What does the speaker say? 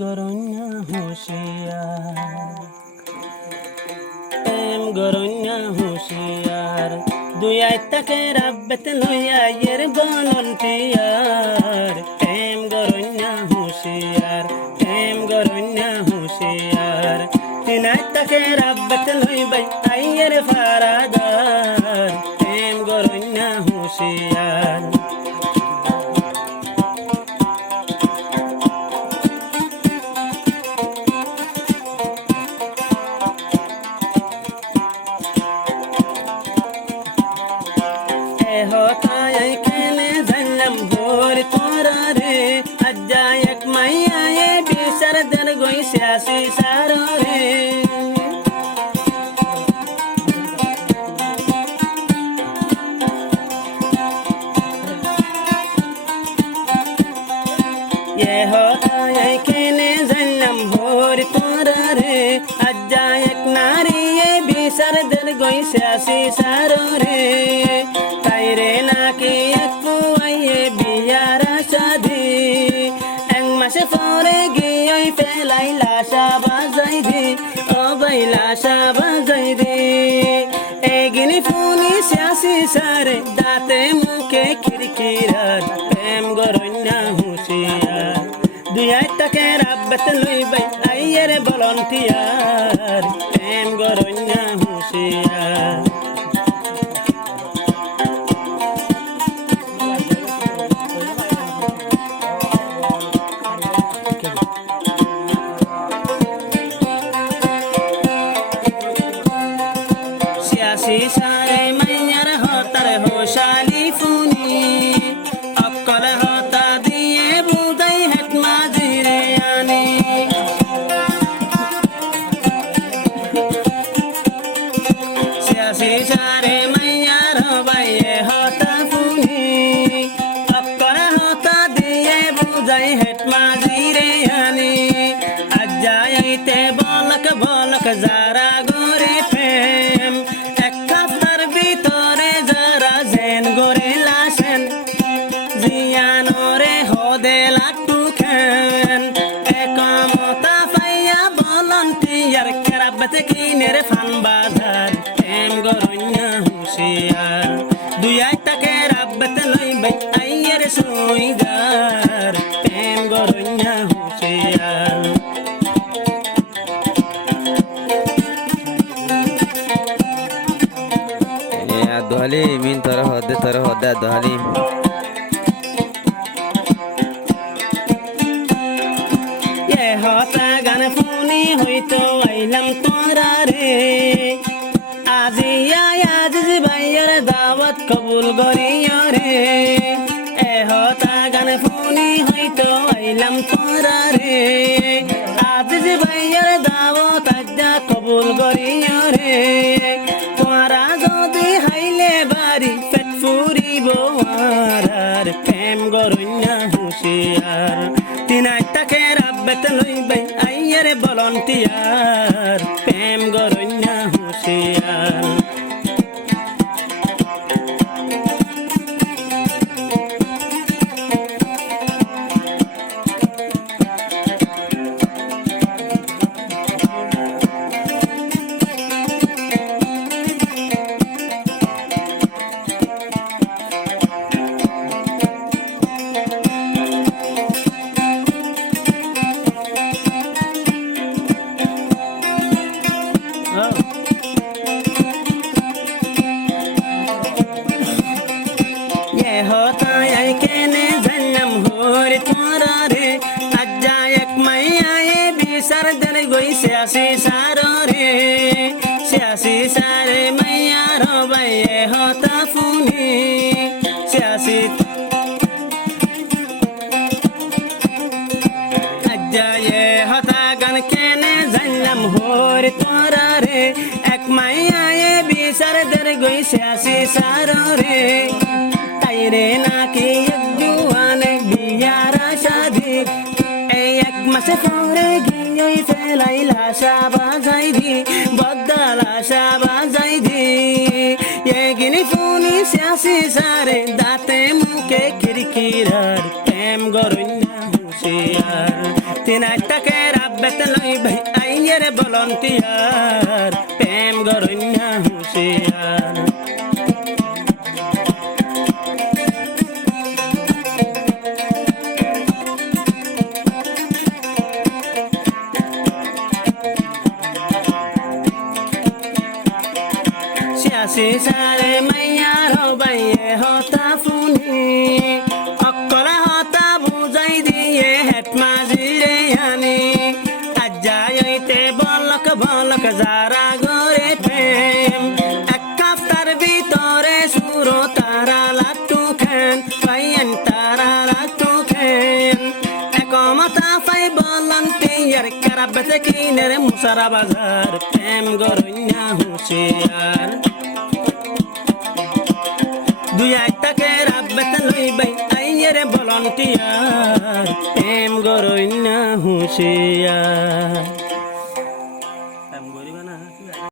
গরণ্যা হুঁশিয়ার, প্রেম গরণ্যা হুঁশিয়ার, দুই আইতাকে রাব্বেতে লইয়া ইয়ের ভলান্টিয়ার। প্রেম গরণ্যা হুঁশিয়ার, প্রেম গরণ্যা হুঁশিয়ার, তিন আইতাকে রাব্বেতে লইবাই আইয়ের ফারাদার। প্রেম গরণ্যা হুঁশিয়ার। होताय केले जन्म भोर तोरा रे, अज्जा एक मैया ये बिसर दर गोई स्यासी सारो रे। ये होताय केले जन्म भोर तोरा रे, अज्जा एक नारी ये बिसर दर गोई स्यासी सारो रे। रे नाकी एकू आइए बियारा शादी, एक मासे फरे गियोई फेलाई लाशा बाजाई दी, ओ भाई लाशा बाजाई दी। एगिनी फूनी स्यासी सारे दाते मुके किरकिरार। प्रेम गरण्या हुशियार, दुया तके राब्बत लुई बाई आइयर भलांटियार। प्रेम गरण्या हुशियार। सारे मैयर होतर होशाली फूनी, अक्कल होता दिए बुदई हट माजिरे यानी। सियासी सारे मैयर हो भाई होता फूनी, अक्कल होता दिए बुदई हट माजिरे यानी। अज्जाई ते बोलक बोलक जारा गोरे फेम, ভিতরে যারা জেন গরে লাশেন, জিয়ানরে হদে লাট্টু খেন। একমতা পাইয়া ভলান্টিয়ার, কেরাবতে কিনের ফান বাজার। প্রেম গরণ্যা হুঁশিয়ার, দুই আইতাকে রাব্বতে লইবাই আইয়ের সুইদার। প্রেম গরণ্যা হুঁশিয়ার। दोहली मीन तोरा होदे दोहली। ये होता गान फूनी हुई तो आइलम तोरा रे, आजिया आज भाइयर दावत कबूल करियो रे। ए होता गान फूनी हुई तो आइलम तोरा रे, आज भाइयर दावत अज्जा कबूल करियो रे। तोरा যদি হাইলে বাড়ি পেট ফুরিব আর। প্রেম গরণ্যা হুঁশিয়ার, তিন আইতাকে রাব্বেতে লইবাই আইয়ের ভলান্টিয়ার। প্রেম গরণ্যা হুঁশিয়ার। ये होता है केने जन्म होर तोरा रे, अज्जा एक मैया ये बिसर दर गोई स्यासी सारो रे। स्यासी सारे मैया रो भाई ये होता फूनी, स्यासी अज्जा ये होता गन केने जन्म होर तोरा रे, एक मैया ये बिसर दर गोई स्यासी सारो रे। रे नाकी एक जुआने बियारा शादी, एक मासे फरे गियोई फेलाई लाशा बाजाई दी, बद्दा लाशा बाजाई दी। ये गिनी फूनी स्यासी सारे दाते मुके किरकिरार। प्रेम गरण्या হুঁশিয়ার, দিন আইটাকে রাব্বেতে লই ভাই আইয়ের ভলান্টিয়ার প্রেম গরইনা হুঁশিয়ার সিয়াসি সারে মাইয়ার বাইয়ে হতা ফুনি অক্কলা হতা বুঝাই দিয়ে হেট মাঝিরে আনি আজ্জাইতে বলক বলক যারা গরে প্রেম এক কাফতার ভিতরে সুরো তারা লাট্টু খান পাইয়েন তারা লাট্টু খান একমতা ফাই ভলান্টিয়ার কারাবেতে কিনের মুসারা বাজার প্রেম গরইনা হুঁশিয়ার দুই আইটাকে রাব্বেতে লইবাই আইয়ের ভলান্টিয়ার প্রেম গরইনা হুঁশিয়ার